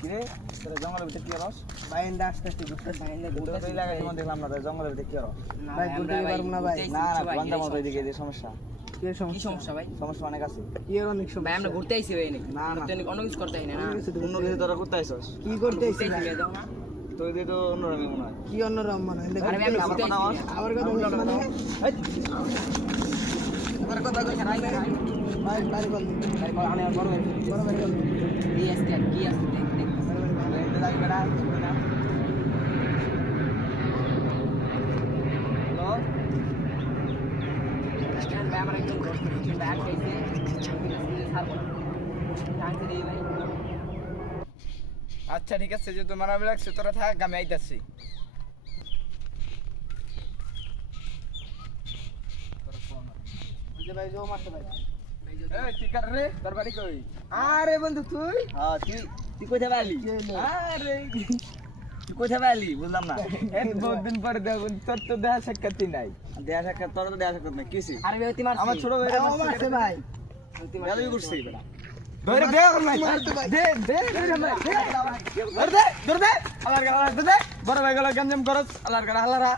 কিরে তোরা জঙ্গলের ভিতরে কি করস? বাইন্দা আস্তে আস্তে ঘুরতে বাইন্দা তোরা তো এই জায়গায় যেমন দেখলাম না তোরা জঙ্গলের ভিতরে কি করস? ভাই ঘুরতে পারবো না ভাই। না না গন্ধা মতো এদিকে যে সমস্যা কি কি সমস্যা? সমস্যা ভাই? সমস্যা অনেক আছে। কি এর অনেক ভাই সমস্যা? আমরা ঘুরতে আইছি ভাই নাকি? না, না। অন্য কিছু করতে আইনা না। অন্য কিছু তোরা করতে আইসস? কি করতে ঘুরতে আইছিস? আইছি ভাই, দেখো না। তো এদিকে তো অন্যরকম মনে হয়। কি অন্যরকম মনে হয়? আরে ভাই আমরা ঘুরতে আইছি ভাই। আবার কথা বলিস মানে? এবার কথা কইছ ভাই ভাই। ভাই বাড়ি বল। ভাই বল আমি বড় ভাই। বড় বাড়ি বল। কি আছে কি আছে দেখ দেখ। এটা যাবি বেটা, না। হ্যালো? দেখেন ভাই আমার একদম কিছু ব্যাগ খাইছে। ছাড়বো না। জানতে দেই ভাই। আচ্ছা ঠিক আছে যে তোমার আমি রাখছি তোরা থাক আমি আইতাছি যে ভাই জো মারতে ভাই। এই ঠিক আছে রে তোর বাড়ি কই আরে বন্ধু তুই? হ্যাঁ তুই কোথায় পালি? আরে তুই কোথায় পালি বুঝলাম না। এক বহুত দিন পরে দেখো তোর তো দেখা সাক্ষাৎই নাই দেয়া সাক্ষাৎ তোর তো দেয়া সাক্ষাৎ নাই কি হইছে? আরে ভাই তুই মারছিস। আমার ছোট ভাই ও মারছে ভাই। বেয়াদবি করছিস বেটা। ধরে দে আমার দে দে ধরে আমার দে ধরে দে আল্লাহর গালা দে বড় ভাই গলা গঞ্জম করস আল্লাহর গালা হালারা